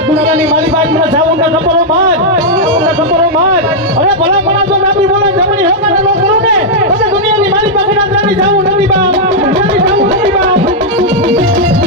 દુનિયાની મારી બાદ મને જાવું ને ખબરો માર અરે ભલા મણા તો નાબી બોલે જમણી હોકા નો કરું ને પછી દુનિયાની મારી પાસે જાણી જાવું નથી બા